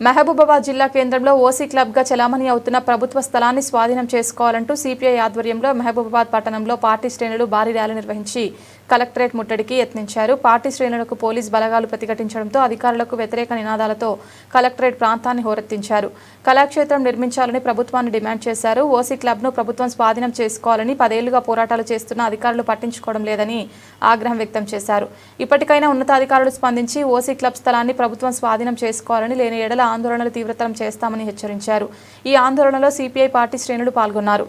మహబూబాబాద్ జిల్లా కేంద్రంలో ఓసీ క్లబ్గా చలామణి అవుతున్న ప్రభుత్వ స్థలాన్ని స్వాధీనం చేసుకోవాలంటూ సిపిఐ ఆధ్వర్యంలో మహబూబాబాద్ పట్టణంలో పార్టీ శ్రేణులు భారీ ర్యాలీ నిర్వహించి కలెక్టరేట్ ముట్టడికి యత్నించారు. పార్టీ శ్రేణులకు పోలీస్ బలగాలు ప్రతిఘటించడంతో అధికారులకు వ్యతిరేక నినాదాలతో కలెక్టరేట్ ప్రాంతాన్ని హోరెత్తించారు. కళాక్షేత్రం నిర్మించాలని ప్రభుత్వాన్ని డిమాండ్ చేశారు. ఓసీ క్లబ్ను ప్రభుత్వం స్వాధీనం చేసుకోవాలని పదేళ్ళుగా పోరాటాలు చేస్తున్న అధికారులు పట్టించుకోవడం లేదని ఆగ్రహం వ్యక్తం చేశారు. ఇప్పటికైనా ఉన్నతాధికారులు స్పందించి ఓసీ క్లబ్ స్థలాన్ని ప్రభుత్వం స్వాధీనం చేసుకోవాలని లేని ఎడల ఆందోళనలు తీవ్రతరం చేస్తామని హెచ్చరించారు. ఈ ఆందోళనలో సిపిఐ పార్టీ శ్రేణులు పాల్గొన్నారు.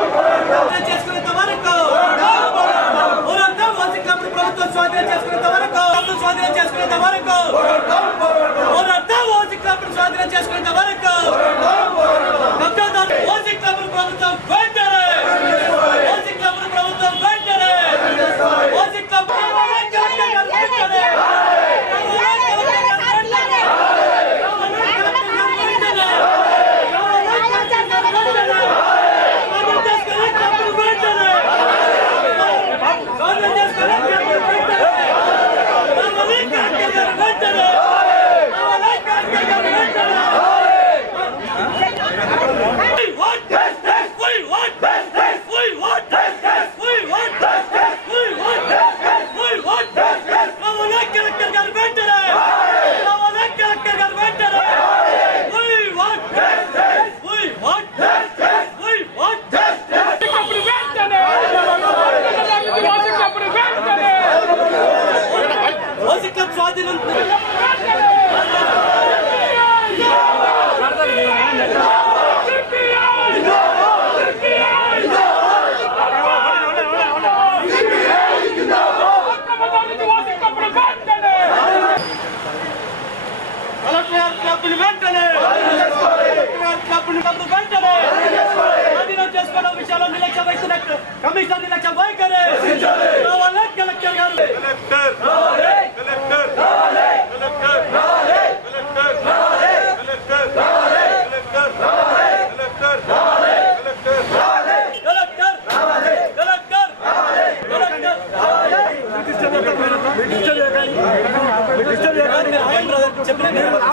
స్వాధీనం చేసుకునేంత వరకు. కమిషనర్ నిర్లక్ష్యం వైఖరి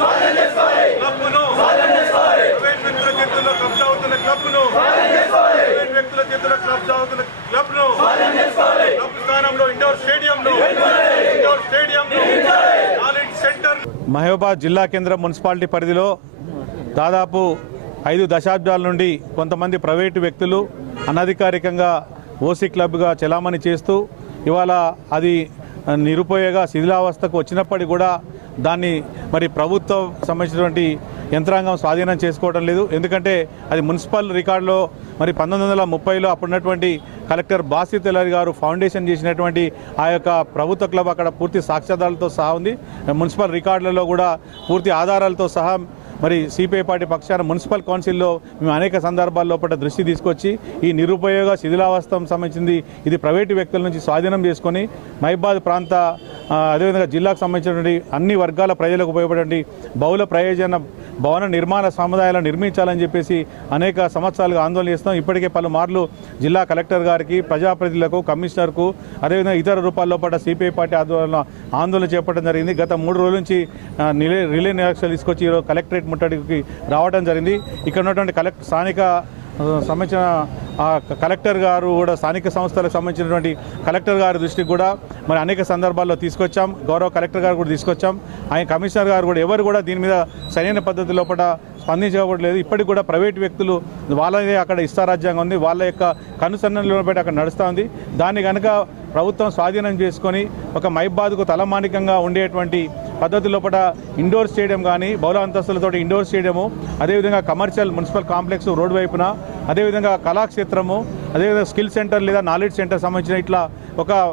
క్లబ్ను ప్రైవేట్ వ్యక్తుల చేతుల్లో కబ్జా అవుతున్న క్లబ్ను ప్రైవేట్ వ్యక్తుల చేతుల్లో కబ్జా అవుతున్న క్లబ్ను క్లబ్ స్థానంలో ఇండోర్ స్టేడియంను ఇండోర్ స్టేడియంను నాలెడ్జ్ సెంటర్ మహబూబాద్ జిల్లా కేంద్రం మున్సిపాలిటీ పరిధిలో దాదాపు ఐదు దశాబ్దాల నుండి కొంతమంది ప్రైవేటు వ్యక్తులు అనధికారికంగా ఓసీ క్లబ్గా చలామణి చేస్తూ ఇవాళ అది నిరుపయోగ శిథిలావస్థకు వచ్చినప్పటికీ కూడా దాన్ని మరి ప్రభుత్వం సంబంధించినటువంటి యంత్రాంగం స్వాధీనం చేసుకోవడం లేదు. ఎందుకంటే అది మున్సిపల్ రికార్డులో మరి పంతొమ్మిది వందల ముప్పైలో అప్పుడున్నటువంటి కలెక్టర్ బాసి తెల్లారి గారు ఫౌండేషన్ చేసినటువంటి ఆ యొక్క ప్రభుత్వ క్లబ్ అక్కడ పూర్తి సాక్ష్యాధారాలతో సహా ఉంది. మున్సిపల్ రికార్డులలో కూడా పూర్తి ఆధారాలతో సహా మరి సిపిఐ పార్టీ పక్షాన మున్సిపల్ కౌన్సిల్లో మేము అనేక సందర్భాల్లో పట్ల దృష్టి తీసుకొచ్చి ఈ నిరుపయోగ శిథిలావస్థం సంబంధించింది ఇది ప్రైవేటు వ్యక్తుల నుంచి స్వాధీనం చేసుకొని మహిబాద్ ప్రాంత అదేవిధంగా జిల్లాకు సంబంధించినటువంటి అన్ని వర్గాల ప్రజలకు ఉపయోగపడే బహుళ ప్రయోజన భవన నిర్మాణ సముదాయాలను నిర్మించాలని చెప్పేసి అనేక సంవత్సరాలుగా ఆందోళన చేస్తాం ఇప్పటికే పలుమార్లు జిల్లా కలెక్టర్ గారికి ప్రజాప్రతినిధులకు కమిషనర్కు అదేవిధంగా ఇతర రూపాల్లో పడ్డ సిపిఐ పార్టీ ఆందోళన ఆందోళన చేపట్టడం జరిగింది. గత మూడు రోజుల నుంచి రిలే నిరాక్షలు తీసుకొచ్చి ఈరోజు కలెక్టరేట్ ముట్టడికి రావడం జరిగింది. ఇక్కడ ఉన్నటువంటి కలెక్టర్ స్థానిక సంబంధించిన కలెక్టర్ గారు కూడా స్థానిక సంస్థలకు సంబంధించినటువంటి కలెక్టర్ గారి దృష్టికి కూడా మరి అనేక సందర్భాల్లో తీసుకొచ్చాం. గౌరవ కలెక్టర్ గారు కూడా తీసుకొచ్చాం. ఆయన కమిషనర్ గారు కూడా ఎవరు కూడా దీని మీద సరైన పద్ధతి లోపల స్పందించకపోవట్లేదు ఇప్పటికి కూడా ప్రైవేట్ వ్యక్తులు వాళ్ళదే అక్కడ ఇష్టారాజ్యాంగం ఉంది. వాళ్ళ యొక్క కనుసన్నలో బట్టి అక్కడ నడుస్తూ ఉంది. దాన్ని కనుక ప్రభుత్వం స్వాధీనం చేసుకొని ఒక మైబాద్కు తలమానికంగా ఉండేటువంటి పద్ధతి లోపల ఇండోర్ స్టేడియం కానీ బహుళ అంతస్తులతో ఇండోర్ స్టేడియము అదేవిధంగా కమర్షియల్ మున్సిపల్ కాంప్లెక్స్ రోడ్ వైపున అదేవిధంగా కళాక్షేత్రము అదేవిధంగా స్కిల్ సెంటర్ లేదా నాలెడ్జ్ సెంటర్ సంబంధించిన ఇట్లా ఒక